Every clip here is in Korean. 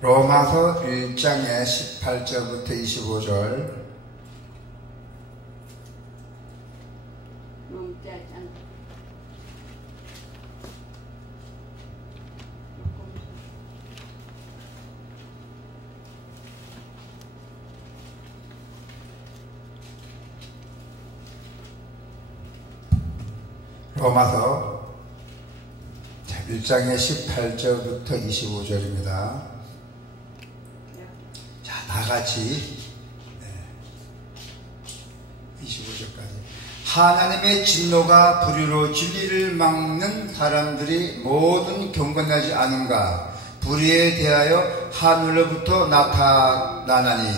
로마서 1장의 18절부터 25절. 로마서 1장의 18절부터 25절입니다. 자, 다같이 25절까지. 하나님의 진노가 불의로 진리를 막는 사람들이 모든 경건하지 않은가? 불의에 대하여 하늘로부터 나타나나니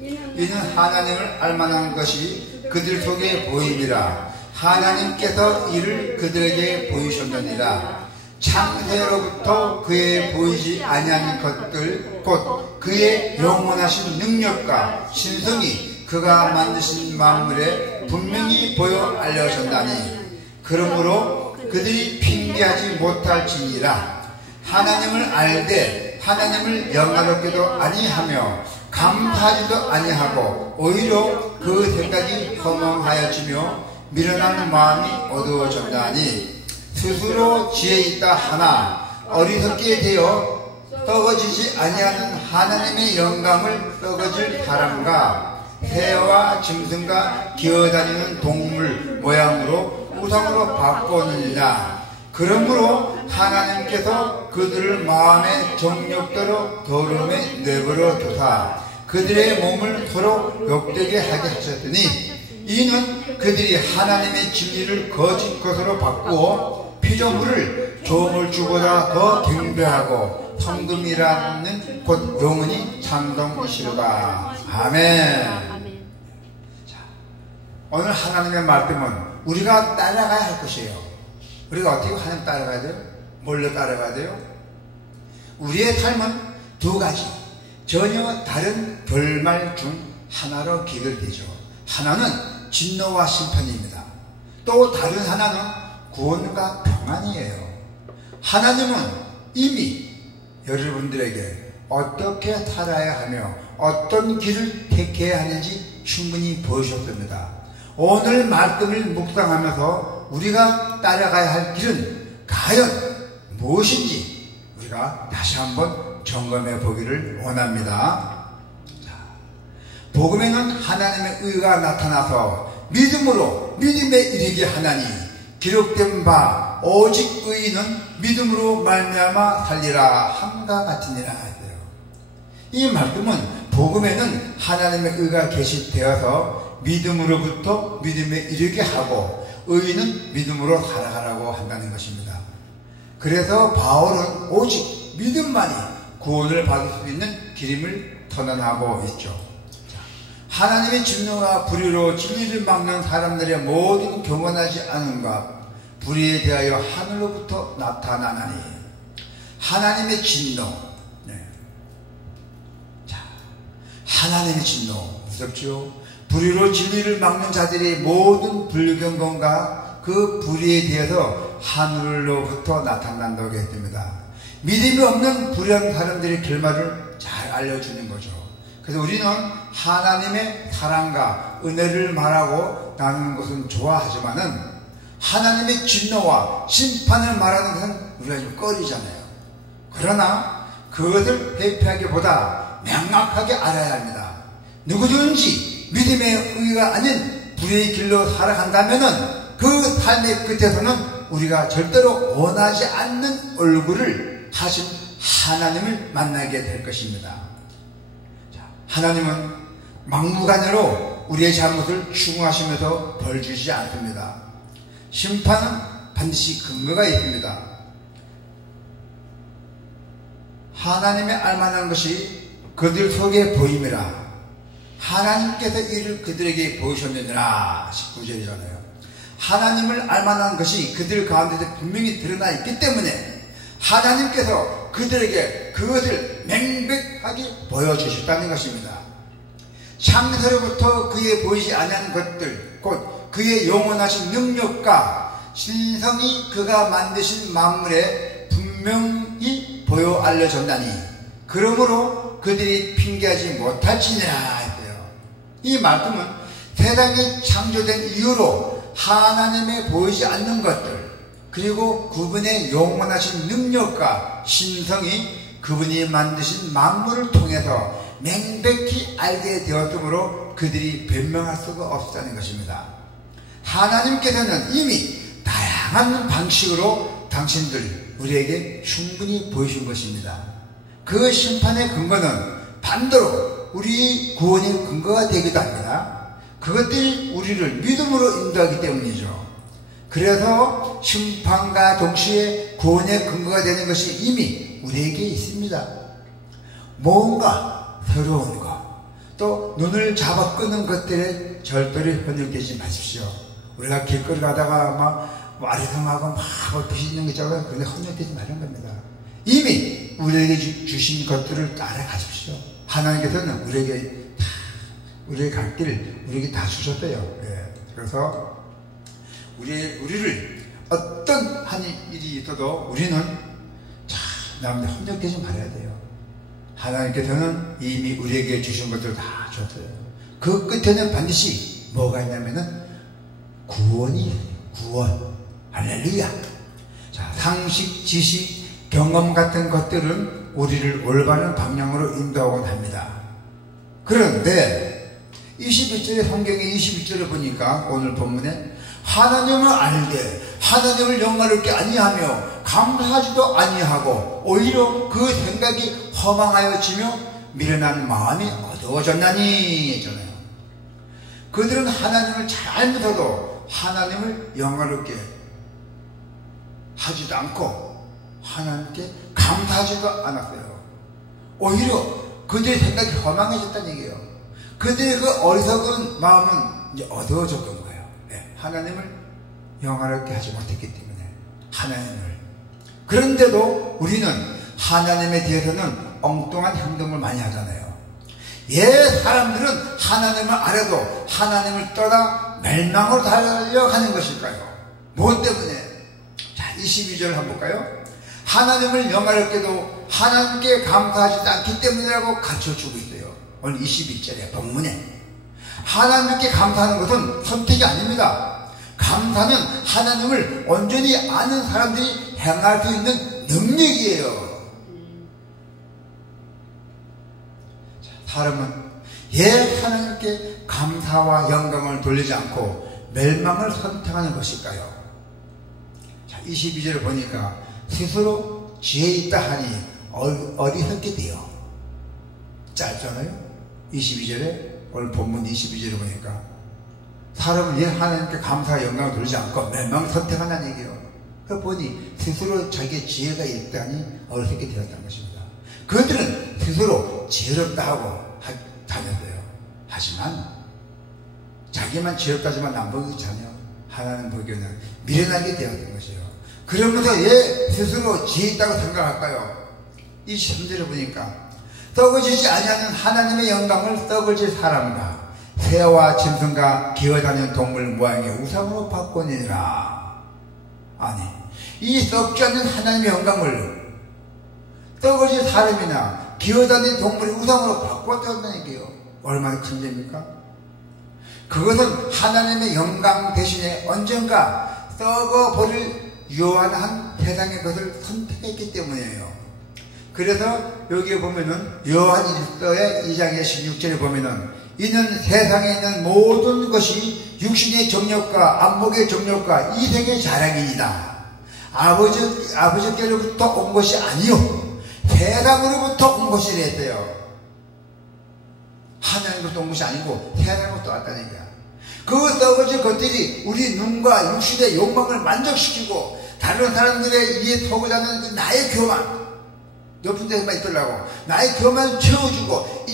이는 하나님을 알만한 것이 그들 속에 보임이라. 하나님께서 이를 그들에게 보이셨느니라. 창세로부터 그의 보이지 아니한 것들 곧 그의 영원하신 능력과 신성이 그가 만드신 만물에 분명히 보여 알려졌나니 그러므로 그들이 핑계하지 못할지니라. 하나님을 알되 하나님을 영화롭게도 아니하며 감사하지도 아니하고 오히려 그 생각이 허망하여지며 미련한 마음이 어두워졌나니 스스로 지혜 있다 하나 어리석게 되어 썩어지지 아니하는 하나님의 영광을 썩어질 사람과 새와 짐승과 기어다니는 동물 모양으로 우상으로 바꾸느니라. 그러므로 하나님께서 그들을 마음의 정욕대로 더러움에 내버려 두사 그들의 몸을 서로 욕되게 하게 하셨더니 이는 그들이 하나님의 진리를 거짓 것으로 바꾸어 피조물을 조물 주보다 더 경배하고 성금이라는 곧 영원히 찬송이시로다. 아멘. 자, 오늘 하나님의 말씀은 우리가 따라가야 할 것이에요. 우리가 어떻게 하나님 따라가야 돼요? 뭘로 따라가야 돼요? 우리의 삶은 두 가지 전혀 다른 결말 중 하나로 기결되죠. 하나는 진노와 심판입니다. 또 다른 하나는 구원과 평안이에요. 하나님은 이미 여러분들에게 어떻게 살아야 하며 어떤 길을 택해야 하는지 충분히 보여주셨습니다. 오늘 말씀을 묵상하면서 우리가 따라가야 할 길은 과연 무엇인지 우리가 다시 한번 점검해 보기를 원합니다. 복음에는 하나님의 의가 나타나서 믿음으로 믿음에 이르게 하나니 기록된 바 오직 의인은 믿음으로 말미암아 살리라 함과 같으니라 하세요. 이 말씀은 복음에는 하나님의 의가 계시되어서 믿음으로부터 믿음에 이르게 하고 의인은 믿음으로 살아가라고 한다는 것입니다. 그래서 바울은 오직 믿음만이 구원을 받을 수 있는 길임을 선언하고 있죠. 하나님의 진노가 불의로 진리를 막는 사람들의 모든 경건하지 않은가? 불의에 대하여 하늘로부터 나타나나니 하나님의 진노. 자, 하나님의 진노 무섭죠? 불의로 진리를 막는 자들의 모든 불경건과 그 불의에 대해서 하늘로부터 나타난다고 했습니다. 믿음이 없는 불의한 사람들의 결말을 잘 알려주는 거죠. 그래서 우리는 하나님의 사랑과 은혜를 말하고 나누는 것은 좋아하지만은 하나님의 진노와 심판을 말하는 것은 우리가 좀 꺼리잖아요. 그러나 그것을 회피하기보다 명확하게 알아야 합니다. 누구든지 믿음의 의가 아닌 불의의 길로 살아간다면은 그 삶의 끝에서는 우리가 절대로 원하지 않는 얼굴을 하신 하나님을 만나게 될 것입니다. 하나님은 막무가내로 우리의 잘못을 추궁하시면서 벌 주지 않습니다. 심판은 반드시 근거가 있습니다. 하나님의 알만한 것이 그들 속에 보임이라. 하나님께서 이를 그들에게 보이셨느니라. 19절이잖아요. 하나님을 알만한 것이 그들 가운데 분명히 드러나 있기 때문에 하나님께서 그들에게 그것을 명백하게 보여주셨다는 것입니다. 창세로부터 그의 보이지 않은 것들 곧 그의 영원하신 능력과 신성이 그가 만드신 만물에 분명히 보여 알려졌나니 그러므로 그들이 핑계하지 못할지니라 했어요. 이 말씀은 세상이 창조된 이후로 하나님의 보이지 않는 것들, 그리고 그분의 영원하신 능력과 신성이 그분이 만드신 만물을 통해서 명백히 알게 되었으므로 그들이 변명할 수가 없다는 것입니다. 하나님께서는 이미 다양한 방식으로 당신들 우리에게 충분히 보이신 것입니다. 그 심판의 근거는 반대로 우리 구원의 근거가 되기도 합니다. 그것들이 우리를 믿음으로 인도하기 때문이죠. 그래서 심판과 동시에 구원의 근거가 되는 것이 이미 우리에게 있습니다. 뭔가 새로운 것, 또 눈을 잡아 끄는 것들에 절대로 현혹되지 마십시오. 우리가 길거리 가다가 막 아리송하고 막 빛이 있는 거 있잖아요. 그런데 현혹되지 말는 겁니다. 이미 우리에게 주신 것들을 따라가십시오. 하나님께서는 우리에게 갈 길을 우리에게 다 주셨대요. 예. 그래서 우리를 어떤 한 일이 있어도 우리는 남들 헌정되지 말아야 돼요. 하나님께서는 이미 우리에게 주신 것들을 다 줬어요. 그 끝에는 반드시 뭐가 있냐면은 구원이, 구원. 할렐루야. 자, 상식, 지식, 경험 같은 것들은 우리를 올바른 방향으로 인도하곤 합니다. 그런데 21절의 성경의 21절을 보니까 오늘 본문에 하나님을 알되 하나님을 영광롭게 아니하며 감사하지도 아니하고 오히려 그 생각이 허망하여지며 미련한 마음이 어두워졌나니 했잖아요. 그들은 하나님을 잘 알면서도 하나님을 영광롭게 하지도 않고 하나님께 감사하지도 않았어요. 오히려 그들의 생각이 허망해졌다는 얘기예요. 그들의 그 어리석은 마음은 이제 어두워졌던 거예요. 네, 하나님을 영화롭게 하지 못했기 때문에 하나님을. 그런데도 우리는 하나님에 대해서는 엉뚱한 행동을 많이 하잖아요. 사람들은 하나님을 알아도 하나님을 떠나 멸망으로 달려가는 것일까요? 무엇 때문에? 자, 22절 한번 볼까요? 하나님을 영화롭게도 하나님께 감사하지 않기 때문이라고 가르쳐주고 있어요. 오늘 22절에 본문에 하나님께 감사하는 것은 선택이 아닙니다. 감사는 하나님을 온전히 아는 사람들이 행할 수 있는 능력이에요. 사람은 하나님께 감사와 영광을 돌리지 않고 멸망을 선택하는 것일까요? 자, 22절을 보니까 스스로 지혜 있다 하니 어리석게 돼요. 짧잖아요. 22절에 오늘 본문 22절을 보니까 사람은 하나님께 감사와 영광을 돌리지 않고 멸망을 선택한다는 얘기예요. 그 보니 스스로 자기의 지혜가 있다니 어리석게 되었다는 것입니다. 그들은 스스로 지혜롭다 하고 다녔어요. 하지만 자기만 지혜롭다지만 남보기 전혀 하나님 보기에는 미련하게 되었던 것이에요. 그러면서 스스로 지혜 있다고 생각할까요? 23절을 보니까 썩어지지 아니하는 하나님의 영광을 썩어질 사람과 새와 짐승과 기어다니는 동물 모양의 우상으로 바꾸니라. 아니, 이 썩지 않는 하나님의 영광을 썩어질 사람이나 기어다니는 동물의 우상으로 바꾸었다는 얘기예요. 얼마나 큰 죄입니까? 그것은 하나님의 영광 대신에 언젠가 썩어버릴 유한한 세상의 것을 선택했기 때문이에요. 그래서 여기에 보면은 요한일서의 2장의 16절에 보면은 이는 세상에 있는 모든 것이 육신의 정욕과 안목의 정욕과 이생의 자랑이니라. 아버지께로부터 온 것이 아니요 세상으로부터 온 것이라 했어요. 하나님으로부터 온 것이 아니고 세상으로부터 왔다는 얘기야. 그 썩어질 것들이 우리 눈과 육신의 욕망을 만족시키고 다른 사람들의 이에 서고자는 그 나의 교만, 높은 데서만 있더라고 나의 교만을 채워주고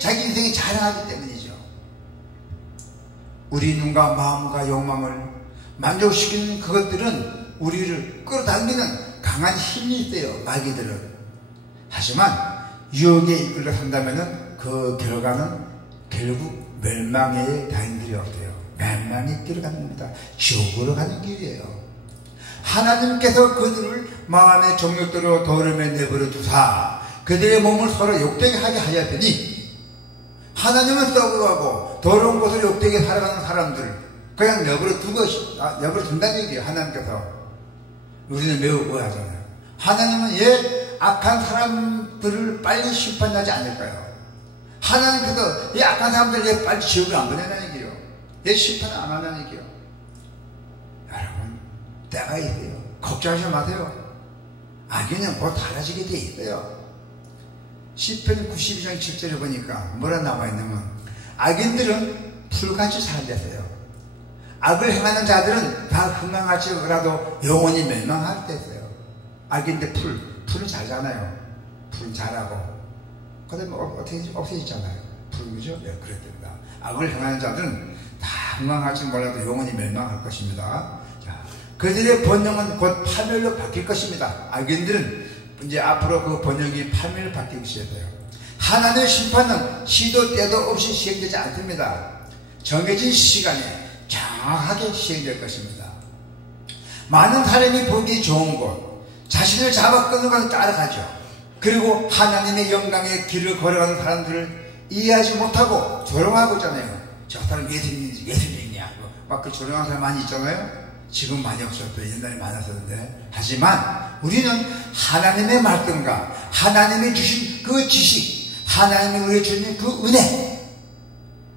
자기 인생에 자랑하기 때문이죠. 우리 눈과 마음과 욕망을 만족시키는 그것들은 우리를 끌어당기는 강한 힘이 있어요. 마귀들은. 하지만 유혹에 이끌려 산다면 그 결과는 결국 멸망의 다인들이 없어요. 멸망의 길을 가는 겁니다. 지옥으로 가는 길이에요. 하나님께서 그들을 마음의 정욕대로 더러움에 내버려 두사 그들의 몸을 서로 욕되게 하게 하였더니 하나님은 떡으로하고 더러운 곳을 욕되게 살아가는 사람들 그냥 내버려 둔다는 얘기예요. 하나님께서. 우리는 매우 오해하잖아요. 하나님은 왜 악한 사람들을 빨리 심판하지 않을까요? 하나님께서 이 악한 사람들을 왜 빨리 지옥에 안 보내는 얘기예요? 왜 심판을 안 하는 얘기예요? 여러분, 때가 있어요. 걱정하지 마세요. 악인은 곧 사라지게 돼 있어요. 시편 92장 7절에 보니까 뭐라 나와 있냐면 악인들은 풀같이 살겠어요. 악을 행하는 자들은 다 흥망같이라도 영원히 멸망할 때 있어요. 악인데 풀은 잘잖아요. 풀은 잘하고 그다음에 어떻게 없어지잖아요. 풀 그죠? 네, 그랬답니다. 악을 행하는 자들은 다 흥망같이 몰라도 영원히 멸망할 것입니다. 자, 그들의 번영은 곧 파멸로 바뀔 것입니다. 악인들은 이제 앞으로 그 번영이 파멸로 바뀔 것이어야 돼요. 하나님의 심판은 시도 때도 없이 시행되지 않습니다. 정해진 시간에 정확하게 시행될 것입니다. 많은 사람이 보기 좋은 곳, 자신을 잡아 끄는 것을 따라가죠. 그리고 하나님의 영광의 길을 걸어가는 사람들을 이해하지 못하고 조롱하고 있잖아요. 저 사람 예수님이냐 막 그 조롱하는 사람 많이 있잖아요. 지금 많이 없었어요. 옛날에 많았었는데. 하지만 우리는 하나님의 말씀과 하나님이 주신 그 지식, 하나님이 우리에게 주신 그 은혜,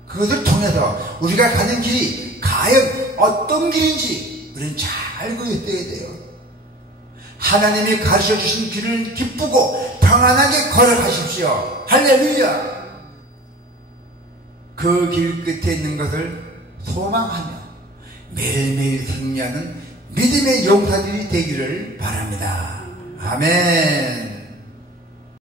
그것을 통해서 우리가 가는 길이 과연 어떤 길인지 우리는 잘 알고 있어야 돼요. 하나님이 가르쳐 주신 길을 기쁘고 평안하게 걸어가십시오. 할렐루야. 그 길 끝에 있는 것을 소망하며 매일매일 승리하는 믿음의 용사들이 되기를 바랍니다. 아멘.